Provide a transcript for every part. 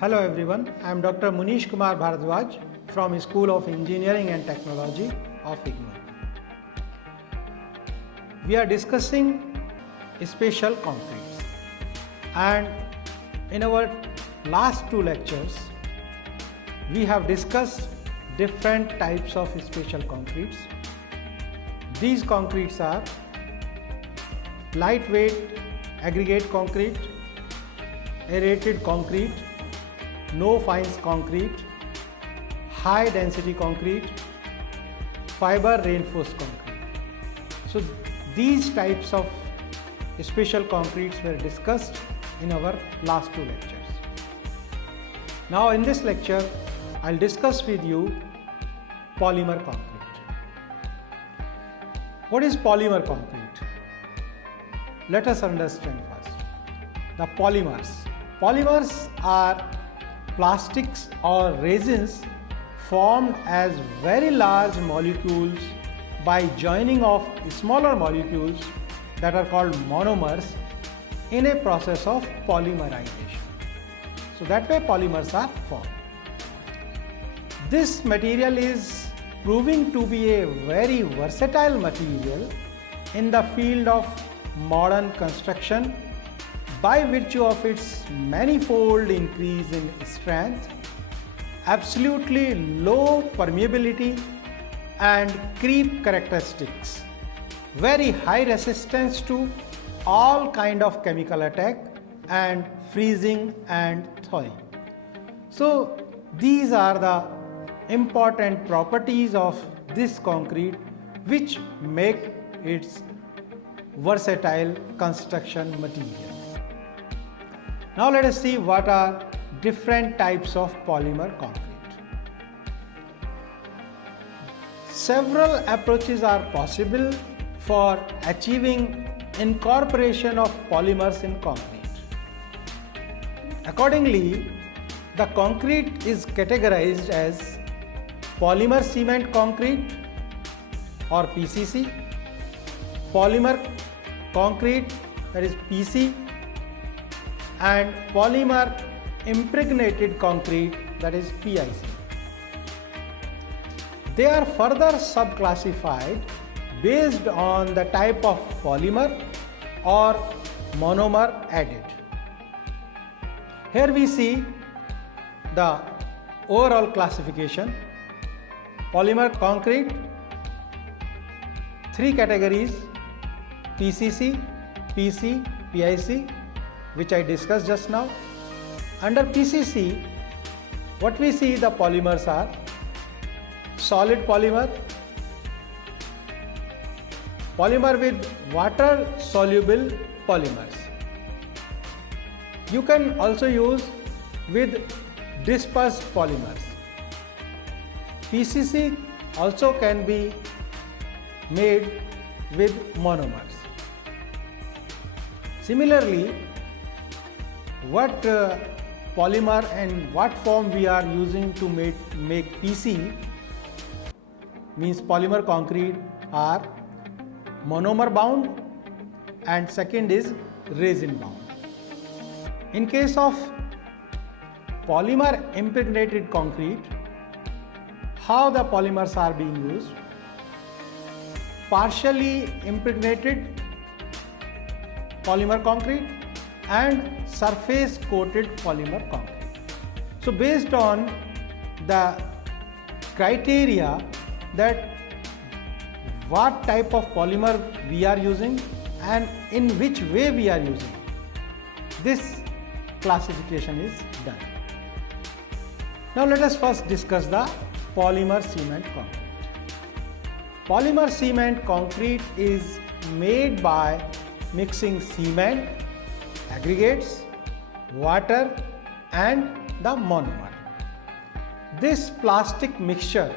Hello everyone, I am Dr. Munish Kumar Bharadwaj from School of Engineering and Technology of IGNOU. We are discussing special concretes, and in our last two lectures we have discussed different types of special concretes. These concretes are lightweight aggregate concrete, aerated concrete, no fines concrete, high density concrete, fiber reinforced concrete. So these types of special concretes were discussed in our last two lectures. Now in this lecture I'll discuss with you polymer concrete. What is polymer concrete? Let us understand first the polymers. Polymers are plastics or resins formed as very large molecules by joining of smaller molecules that are called monomers in a process of polymerization. So that way polymers are formed. This material is proving to be a very versatile material in the field of modern construction by virtue of its manifold increase in strength, absolutely low permeability and creep characteristics, very high resistance to all kind of chemical attack and freezing and thawing. So these are the important properties of this concrete which make its versatile construction material. Now let us see what are different types of polymer concrete. Several approaches are possible for achieving incorporation of polymers in concrete. Accordingly, the concrete is categorized as polymer cement concrete or PCC, polymer concrete, that is PC, and polymer impregnated concrete, that is PIC. They are further subclassified based on the type of polymer or monomer added. Here we see the overall classification. Polymer concrete, three categories: PCC, PC, PIC, which I discussed just now. Under PCC, what we see the polymers are solid polymer, polymer with water soluble polymers. You can also use with dispersed polymers. PCC also can be made with monomers. Similarly, what polymer and what form we are using to make PC means polymer concrete are monomer bound and second is resin bound. In case of polymer impregnated concrete, how the polymers are being used? Partially impregnated polymer concrete and surface coated polymer concrete. So based on the criteria that what type of polymer we are using and in which way we are using, this classification is done. Now let us first discuss the polymer cement concrete. Polymer cement concrete is made by mixing cement, aggregates, water and the monomer. This plastic mixture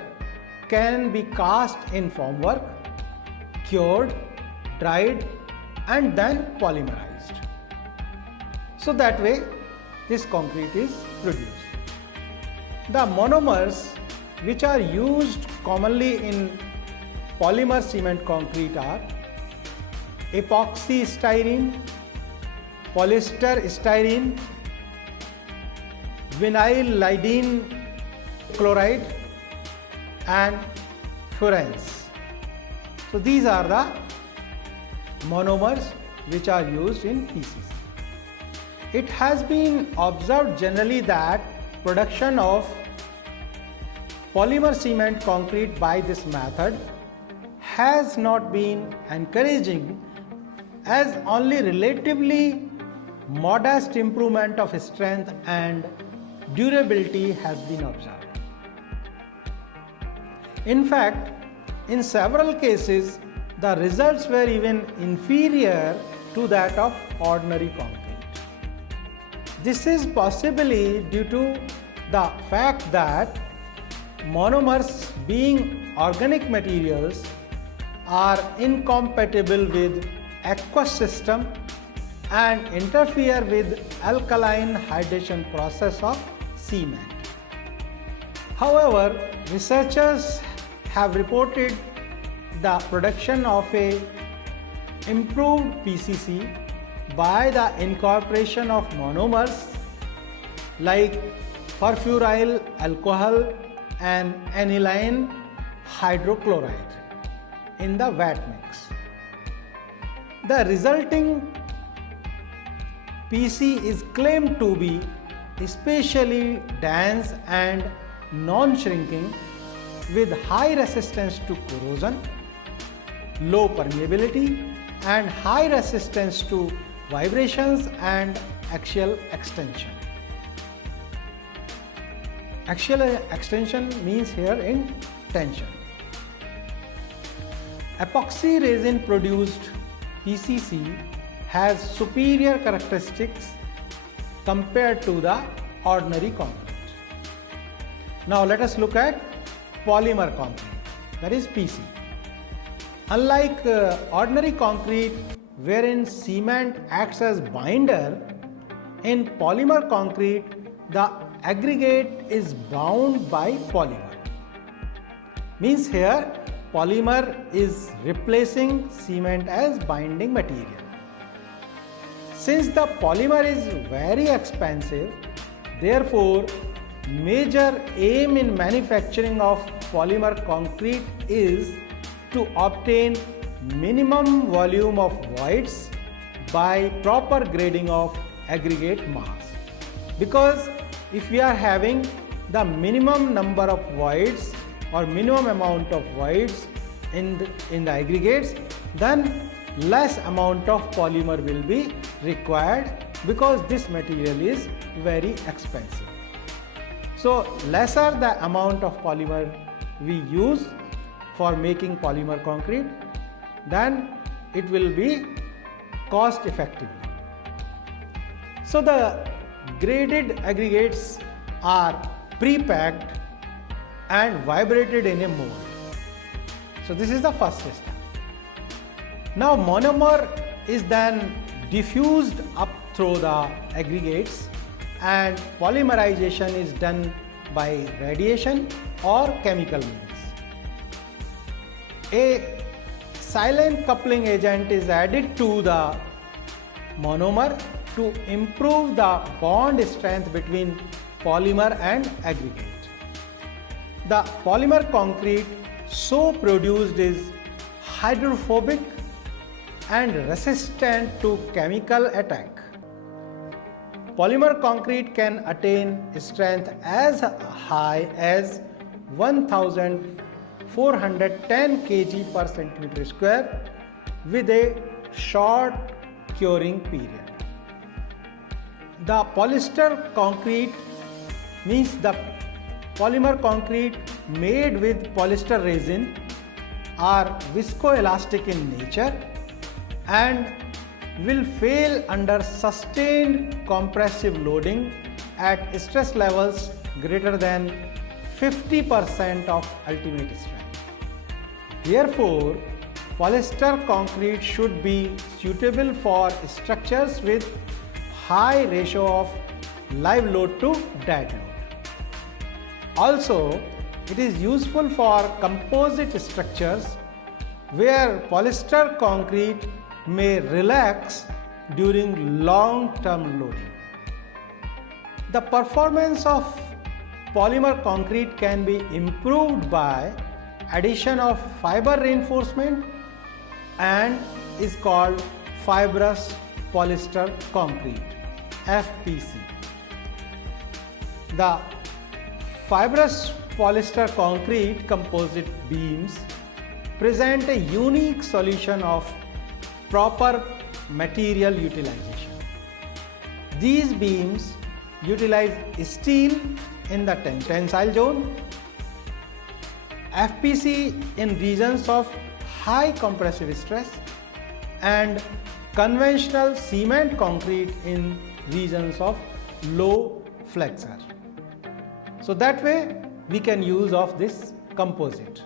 can be cast in formwork, cured, dried and then polymerized. So that way this concrete is produced. The monomers which are used commonly in polymer cement concrete are epoxy styrene, polyester styrene, vinyl lidene chloride and furans. So these are the monomers which are used in PCC. It has been observed generally that production of polymer cement concrete by this method has not been encouraging, as only relatively modest improvement of strength and durability has been observed. In fact, in several cases, the results were even inferior to that of ordinary concrete. This is possibly due to the fact that monomers, being organic materials, are incompatible with aqueous system and interfere with alkaline hydration process of cement. However, researchers have reported the production of a improved PCC by the incorporation of monomers like furfuryl alcohol and aniline hydrochloride in the wet mix. The resulting PC is claimed to be especially dense and non-shrinking, with high resistance to corrosion, low permeability, and high resistance to vibrations and axial extension. Axial extension means here in tension. Epoxy resin produced PCC has superior characteristics compared to the ordinary concrete. Now let us look at polymer concrete, that is PC. Unlike ordinary concrete, wherein cement acts as binder, in polymer concrete the aggregate is bound by polymer. Means here polymer is replacing cement as binding material. Since the polymer is very expensive, therefore major aim in manufacturing of polymer concrete is to obtain minimum volume of voids by proper grading of aggregate mass. Because if we are having the minimum number of voids or minimum amount of voids in the aggregates, then less amount of polymer will be required, because this material is very expensive. So lesser the amount of polymer we use for making polymer concrete, then it will be cost effective. So the graded aggregates are pre-packed and vibrated in a mold. So this is the first step. Now monomer is then diffused up through the aggregates, and polymerization is done by radiation or chemical means. A silane coupling agent is added to the monomer to improve the bond strength between polymer and aggregate. The polymer concrete so produced is hydrophobic and resistant to chemical attack. Polymer concrete can attain strength as high as 1410 kg per centimeter square with a short curing period. The polyester concrete means the polymer concrete made with polyester resin are viscoelastic in nature and will fail under sustained compressive loading at stress levels greater than 50% of ultimate strength. Therefore, polyester concrete should be suitable for structures with high ratio of live load to dead load. Also, it is useful for composite structures where polyester concrete may relax during long-term loading. The performance of polymer concrete can be improved by addition of fiber reinforcement and is called fibrous polyester concrete, FPC. The fibrous polyester concrete composite beams present a unique solution of proper material utilization. These beams utilize steel in the tensile zone, FPC in regions of high compressive stress, and conventional cement concrete in regions of low flexure. So that way we can use of this composite.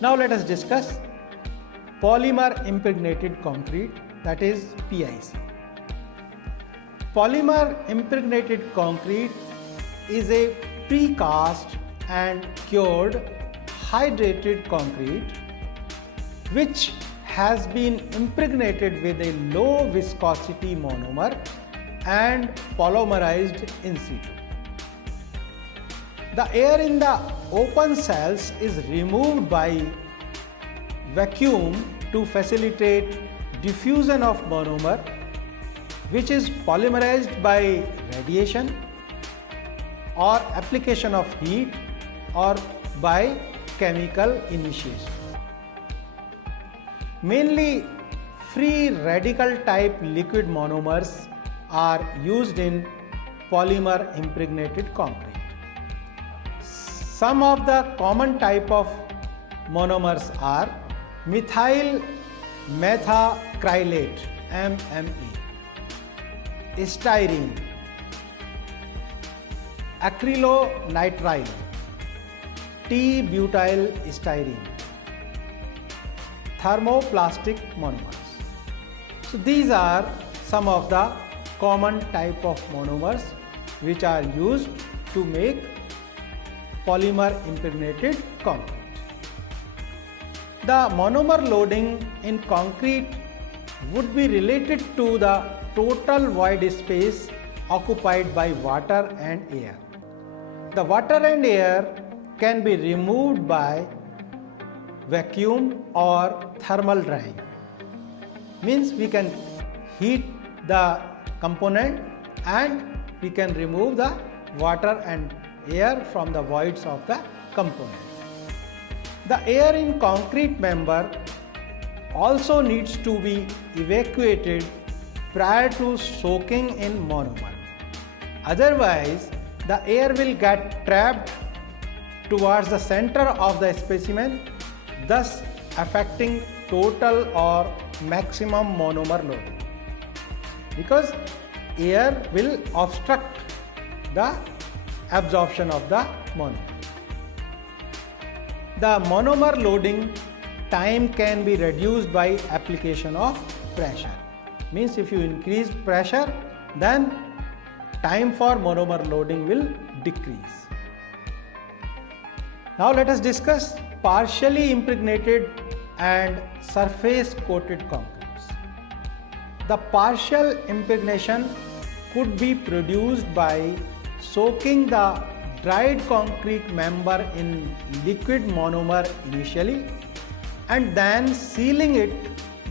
Now let us discuss polymer impregnated concrete, that is PIC. Polymer impregnated concrete is a precast and cured hydrated concrete which has been impregnated with a low viscosity monomer and polymerized in situ. The air in the open cells is removed by vacuum to facilitate diffusion of monomer, which is polymerized by radiation or application of heat or by chemical initiation. Mainly free radical type liquid monomers are used in polymer impregnated concrete. Some of the common type of monomers are methyl methacrylate MMA, styrene, acrylonitrile, T-butyl styrene, thermoplastic monomers. So these are some of the common type of monomers which are used to make polymer impregnated concrete. The monomer loading in concrete would be related to the total void space occupied by water and air. The water and air can be removed by vacuum or thermal drying. Means we can heat the component and we can remove the water and air from the voids of the component. The air in concrete member also needs to be evacuated prior to soaking in monomer. Otherwise, the air will get trapped towards the center of the specimen, thus affecting total or maximum monomer loading, because air will obstruct the absorption of the monomer. The monomer loading time can be reduced by application of pressure. Means if you increase pressure, then time for monomer loading will decrease. Now let us discuss partially impregnated and surface coated concretes. The partial impregnation could be produced by soaking the dried concrete member in liquid monomer initially and then sealing it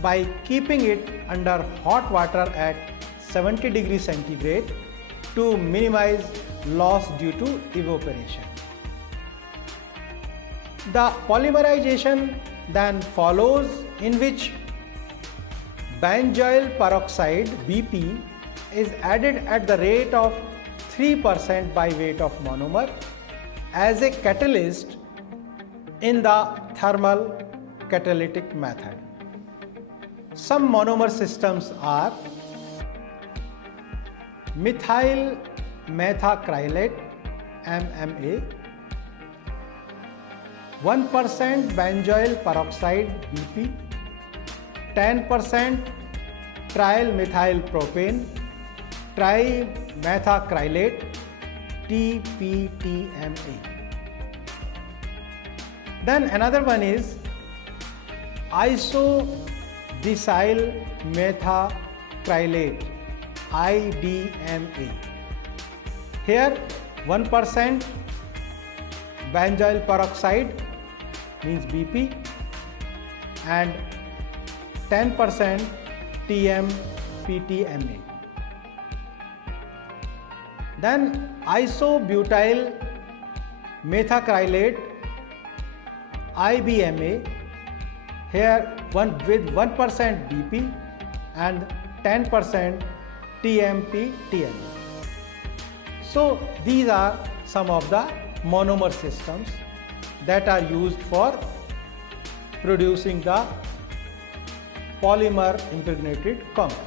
by keeping it under hot water at 70 degrees centigrade to minimize loss due to evaporation. The polymerization then follows, in which benzoyl peroxide BP is added at the rate of 3% by weight of monomer as a catalyst in the thermal catalytic method. Some monomer systems are methyl methacrylate MMA, 1% benzoyl peroxide BP, 10% trial methyl propane, trimethacrylate TPTMA. Then another one is isodecyl methacrylate IDMA, Here 1% benzyl peroxide means BP and 10% TMPTMA. Then isobutyl methacrylate IBMA, here with 1% BP and 10% TMPTMA. So these are some of the monomer systems that are used for producing the polymer impregnated concrete.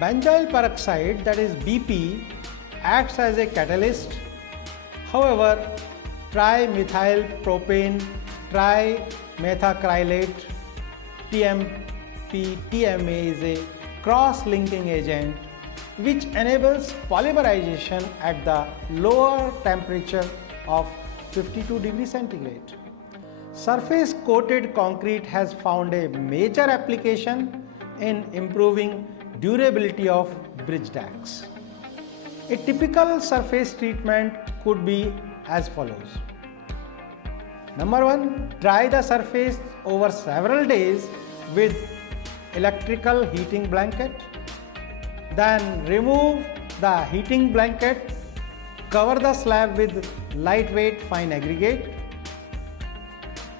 Benzyl peroxide, that is BP, acts as a catalyst. However, trimethylpropane trimethacrylate TMPTMA is a cross-linking agent which enables polymerization at the lower temperature of 52 degrees centigrade. Surface coated concrete has found a major application in improving durability of bridge decks. A typical surface treatment could be as follows. Number 1, dry the surface over several days with electrical heating blanket. Then remove the heating blanket, cover the slab with lightweight fine aggregate.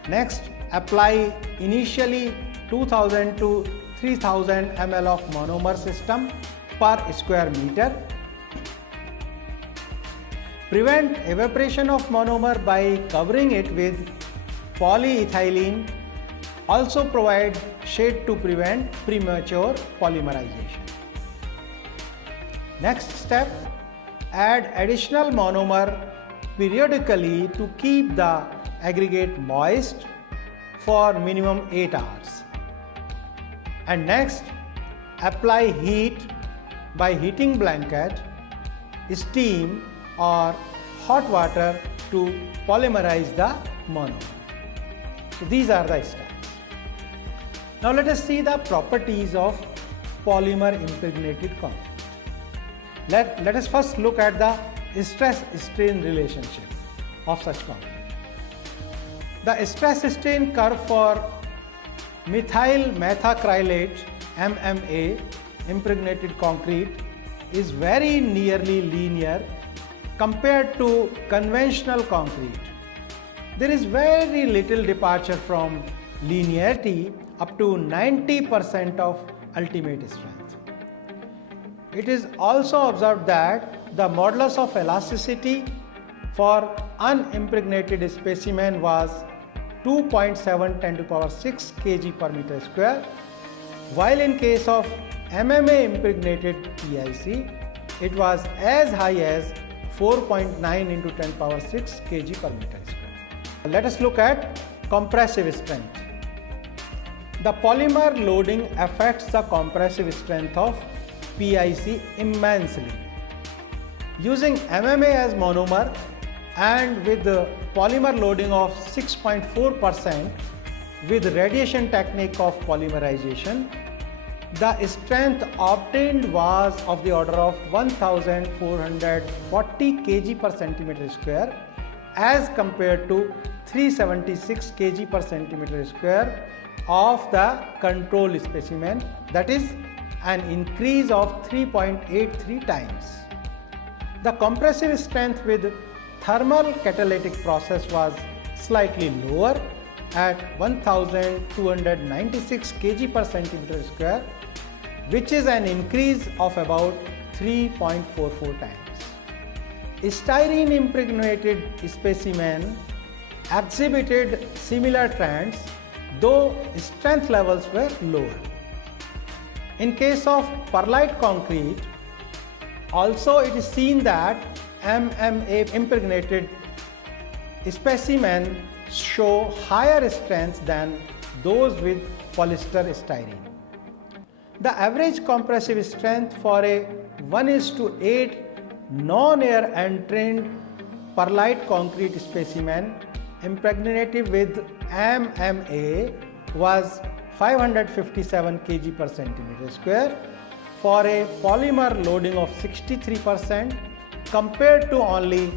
Next, apply initially 2000 to 3000 ml of monomer system per square meter. Prevent evaporation of monomer by covering it with polyethylene. Also provide shade to prevent premature polymerization. Next step, add additional monomer periodically to keep the aggregate moist for minimum 8 hours. And next, apply heat by heating blanket, steam or hot water to polymerize the monomer. So these are the steps. Now let us see the properties of polymer impregnated concrete. Let us first look at the stress-strain relationship of such concrete. The stress-strain curve for methyl methacrylate MMA impregnated concrete is very nearly linear compared to conventional concrete. There is very little departure from linearity up to 90% of ultimate strength. It is also observed that the modulus of elasticity for unimpregnated specimen was 2.7 10 to the power 6 kg per meter square, while in case of MMA impregnated PIC, it was as high as 4.9 into 10 to the power 6 kg per meter square. Let us look at compressive strength. The polymer loading affects the compressive strength of PIC immensely. Using MMA as monomer and with the polymer loading of 6.4% with radiation technique of polymerization, the strength obtained was of the order of 1440 kg per centimeter square as compared to 376 kg per centimeter square of the control specimen, that is an increase of 3.83 times. The compressive strength with thermal catalytic process was slightly lower at 1296 kg per centimeter square, which is an increase of about 3.44 times. Styrene impregnated specimen exhibited similar trends, though strength levels were lower. In case of perlite concrete, also it is seen that MMA impregnated specimen show higher strengths than those with polyester styrene. The average compressive strength for a 1:8 non-air entrained perlite concrete specimen impregnated with MMA was 557 kg per centimeter square for a polymer loading of 63% compared to only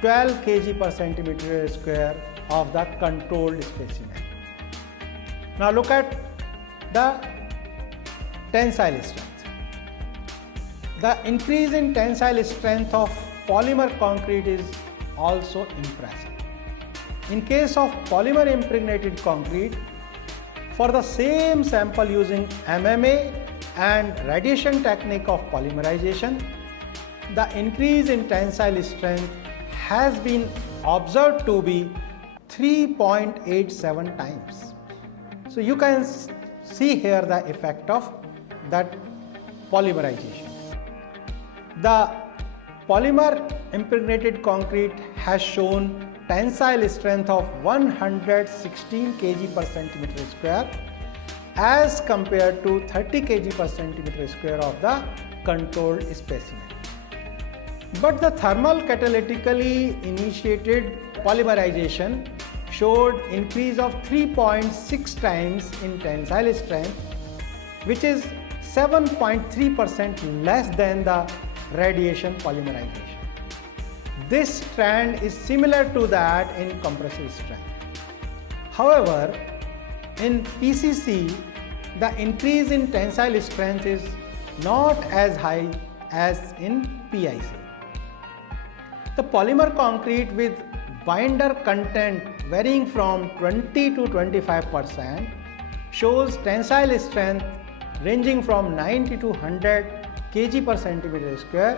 12 kg per centimeter square of the controlled specimen. Now look at the tensile strength. The increase in tensile strength of polymer concrete is also impressive. In case of polymer impregnated concrete, for the same sample using MMA and radiation technique of polymerization, the increase in tensile strength has been observed to be 3.87 times. So you can see here the effect of that polymerization. The polymer impregnated concrete has shown tensile strength of 116 kg per centimeter square as compared to 30 kg per centimeter square of the controlled specimen. But the thermal catalytically initiated polymerization showed increase of 3.6 times in tensile strength, which is 7.3% less than the radiation polymerization. This trend is similar to that in compressive strength. However, in PCC, the increase in tensile strength is not as high as in PIC. The polymer concrete with binder content varying from 20 to 25% shows tensile strength ranging from 90 to 100 kg per centimeter square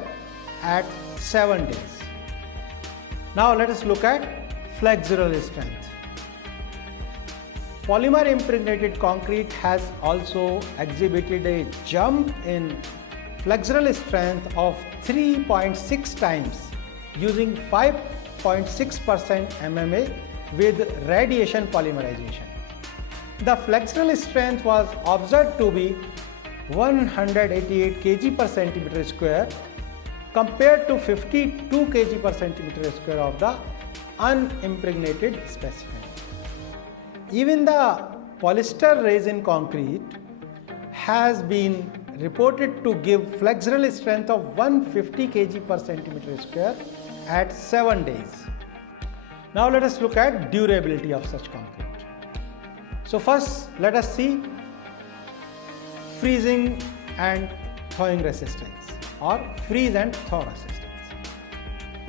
at 7 days. Now let us look at flexural strength. Polymer impregnated concrete has also exhibited a jump in flexural strength of 3.6 times using 5.6% MMA with radiation polymerization. The flexural strength was observed to be 188 kg per centimeter square compared to 52 kg per centimeter square of the unimpregnated specimen. Even the polyester resin concrete has been reported to give flexural strength of 150 kg per centimeter square at 7 days. Now let us look at durability of such concrete. So first let us see freezing and thawing resistance or freeze and thaw resistance.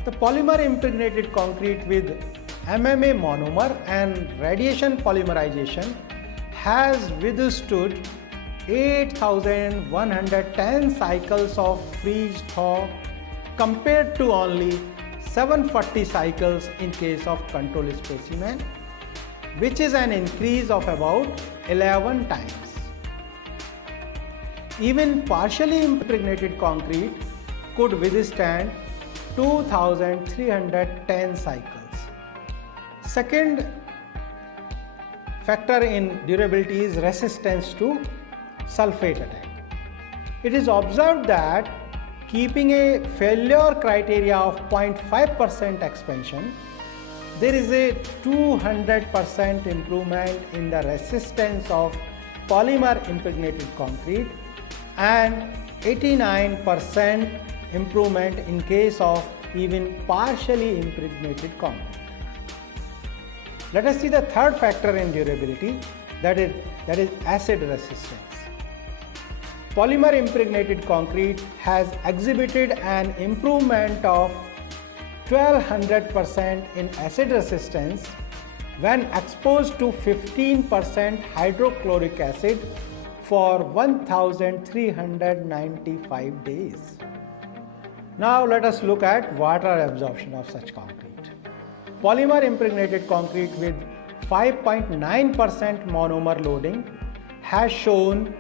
The polymer impregnated concrete with MMA monomer and radiation polymerization has withstood 8,110 cycles of freeze thaw compared to only 740 cycles in case of control specimen, which is an increase of about 11 times. Even partially impregnated concrete could withstand 2,310 cycles. Second factor in durability is resistance to sulfate attack. It is observed that keeping a failure criteria of 0.5% expansion, there is a 200% improvement in the resistance of polymer impregnated concrete and 89% improvement in case of even partially impregnated concrete. Let us see the third factor in durability, that is acid resistance. Polymer impregnated concrete has exhibited an improvement of 1200% in acid resistance when exposed to 15% hydrochloric acid for 1395 days. Now let us look at water absorption of such concrete. Polymer impregnated concrete with 5.9% monomer loading has shown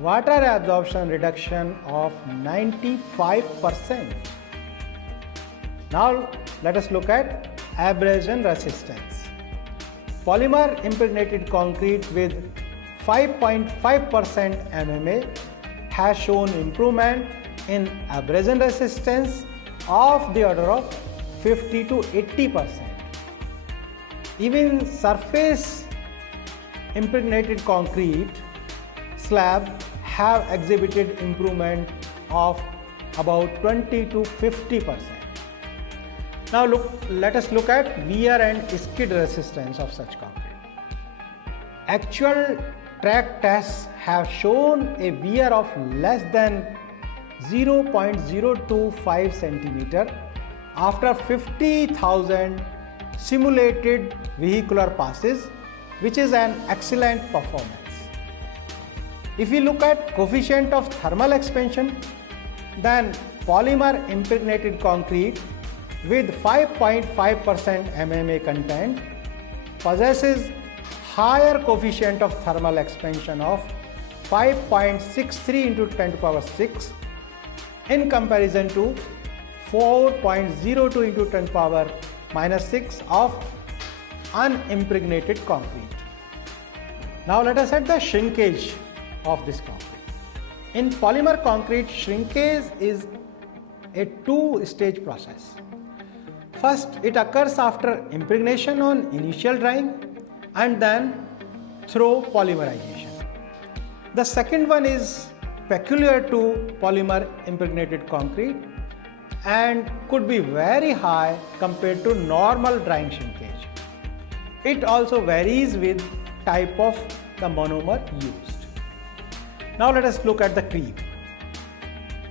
water absorption reduction of 95%. Now let us look at abrasion resistance. Polymer impregnated concrete with 5.5% MMA has shown improvement in abrasion resistance of the order of 50 to 80%. Even surface impregnated concrete slab have exhibited improvement of about 20 to 50%. Now let us look at wear and skid resistance of such concrete. Actual track tests have shown a wear of less than 0.025 centimeter after 50,000 simulated vehicular passes, which is an excellent performance. If we look at coefficient of thermal expansion, then polymer impregnated concrete with 5.5% MMA content possesses higher coefficient of thermal expansion of 5.63 into 10 to the power 6 in comparison to 4.02 into 10 to the power minus 6 of unimpregnated concrete. Now let us set the shrinkage of this concrete. In polymer concrete, shrinkage is a two-stage process. First, it occurs after impregnation on initial drying and then through polymerization. The second one is peculiar to polymer impregnated concrete and could be very high compared to normal drying shrinkage. It also varies with type of the monomer used. Now let us look at the creep.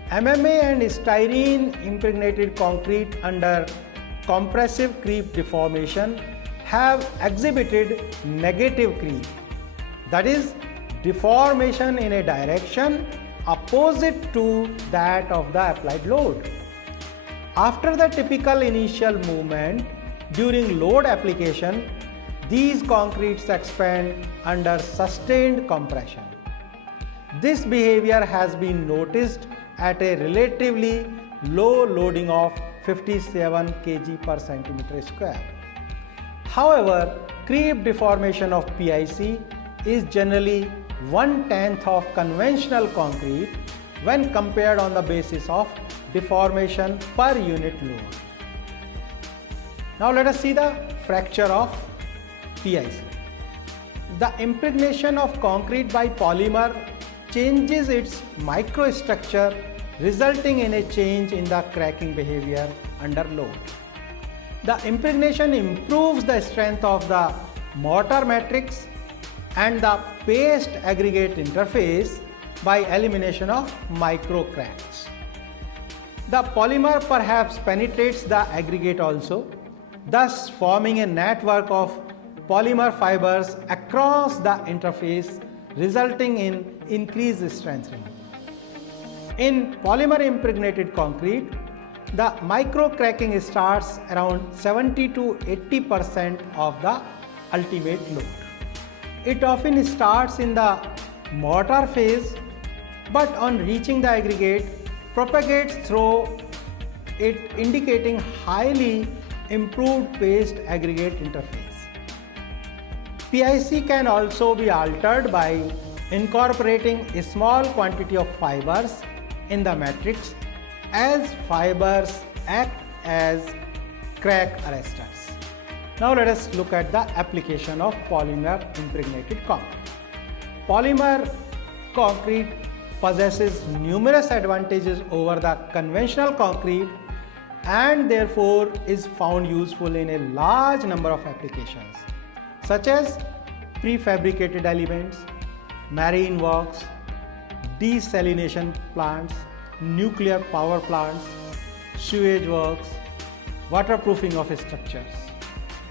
MMA and styrene impregnated concrete under compressive creep deformation have exhibited negative creep, that is, deformation in a direction opposite to that of the applied load. After the typical initial movement during load application, these concretes expand under sustained compression. This behavior has been noticed at a relatively low loading of 57 kg per centimeter square. However, creep deformation of PIC is generally 1/10 of conventional concrete when compared on the basis of deformation per unit load. Now let us see the fracture of PIC. The impregnation of concrete by polymer changes its microstructure, resulting in a change in the cracking behavior under load. The impregnation improves the strength of the mortar matrix and the paste aggregate interface by elimination of micro cracks. The polymer perhaps penetrates the aggregate also, thus forming a network of polymer fibers across the interface, resulting in increased strengthening. In polymer impregnated concrete, the micro cracking starts around 70 to 80% of the ultimate load. It often starts in the mortar phase, but on reaching the aggregate, propagates through it, indicating highly improved paste aggregate interface. PIC can also be altered by incorporating a small quantity of fibers in the matrix, as fibers act as crack arresters. Now let us look at the application of polymer impregnated concrete. Polymer concrete possesses numerous advantages over the conventional concrete and therefore is found useful in a large number of applications, such as prefabricated elements, marine works, desalination plants, nuclear power plants, sewage works, waterproofing of structures,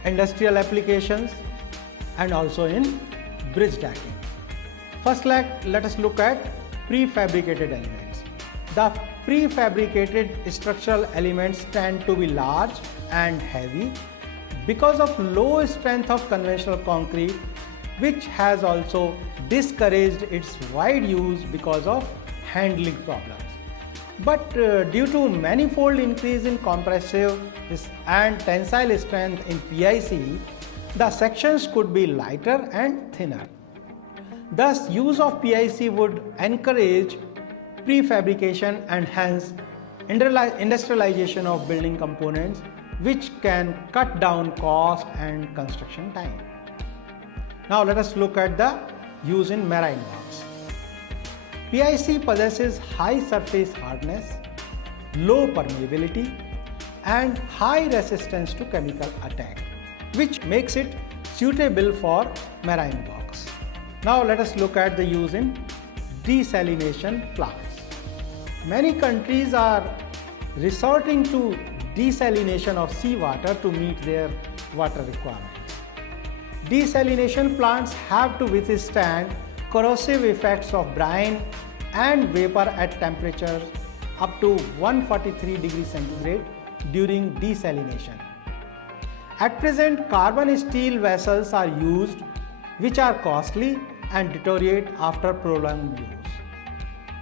industrial applications, and also in bridge decking. First, let us look at prefabricated elements. The prefabricated structural elements tend to be large and heavy because of low strength of conventional concrete, which has also discouraged its wide use because of handling problems. But due to manifold increase in compressive and tensile strength in PIC, the sections could be lighter and thinner. Thus, use of PIC would encourage prefabrication and hence industrialization of building components, which can cut down cost and construction time. Now let us look at the use in marine works. PIC possesses high surface hardness, low permeability, and high resistance to chemical attack, which makes it suitable for marine blocks. Now let us look at the use in desalination plants. Many countries are resorting to desalination of seawater to meet their water requirements. Desalination plants have to withstand corrosive effects of brine and vapor at temperatures up to 143 degrees centigrade during desalination. At present, carbon steel vessels are used, which are costly and deteriorate after prolonged use.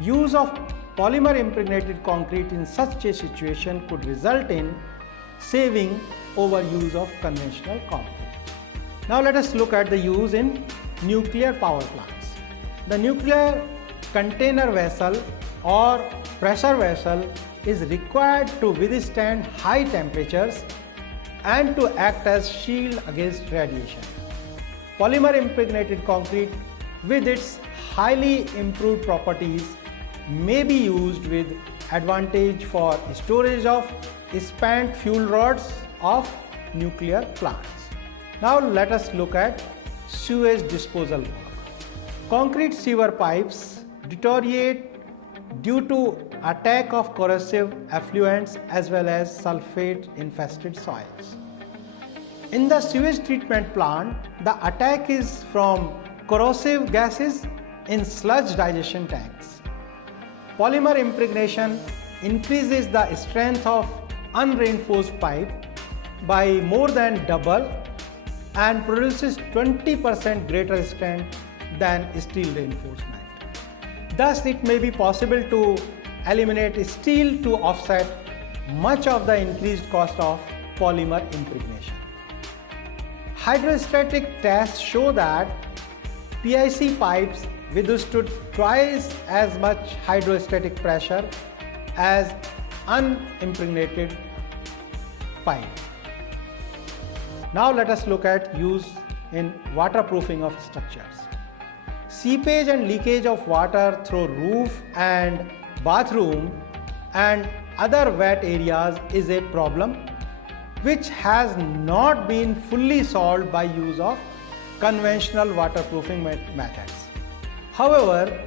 Use of polymer impregnated concrete in such a situation could result in saving over use of conventional concrete. Now let us look at the use in nuclear power plants. The nuclear container vessel or pressure vessel is required to withstand high temperatures and to act as shield against radiation. Polymer impregnated concrete with its highly improved properties may be used with advantage for storage of spent fuel rods of nuclear plants. Now let us look at sewage disposal work. Concrete sewer pipes deteriorate due to attack of corrosive effluents as well as sulfate infested soils. In the sewage treatment plant, the attack is from corrosive gases in sludge digestion tanks. Polymer impregnation increases the strength of unreinforced pipe by more than double and produces 20% greater strength than steel reinforcement. Thus, it may be possible to eliminate steel to offset much of the increased cost of polymer impregnation. Hydrostatic tests show that PIC pipes withstood twice as much hydrostatic pressure as unimpregnated pipe. Now let us look at use in waterproofing of structures. Seepage and leakage of water through roof and bathroom and other wet areas is a problem which has not been fully solved by use of conventional waterproofing methods. However,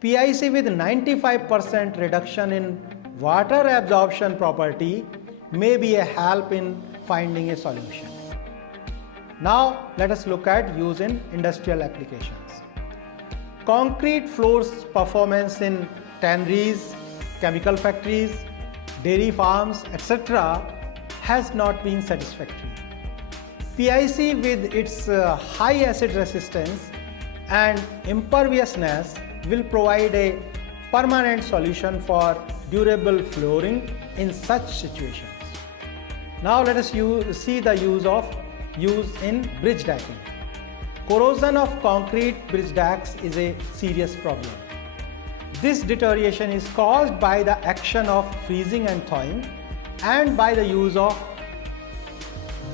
PIC with 95% reduction in water absorption property may be a help in finding a solution. Now let us look at use in industrial applications. Concrete floors performance in tanneries, chemical factories, dairy farms, etc. has not been satisfactory. PIC with its high acid resistance and imperviousness will provide a permanent solution for durable flooring in such situations. Now let us see the use in bridge decking. Corrosion of concrete bridge decks is a serious problem. This deterioration is caused by the action of freezing and thawing and by the use of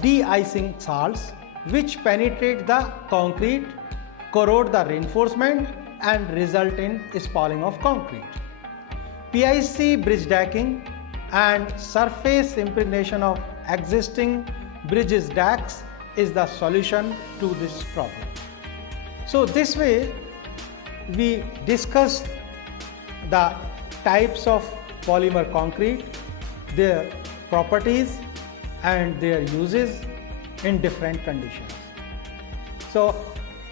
de-icing salts which penetrate the concrete, corrode the reinforcement and result in spalling of concrete. PIC bridge decking and surface impregnation of existing bridges decks is the solution to this problem. So this way we discussed the types of polymer concrete, their properties and their uses in different conditions. So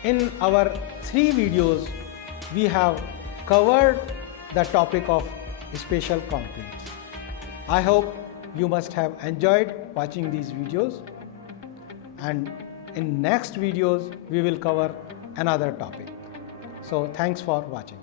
in our 3 videos we have covered the topic of special concretes. I hope you must have enjoyed watching these videos, and in next videos we will cover another topic. So thanks for watching.